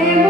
É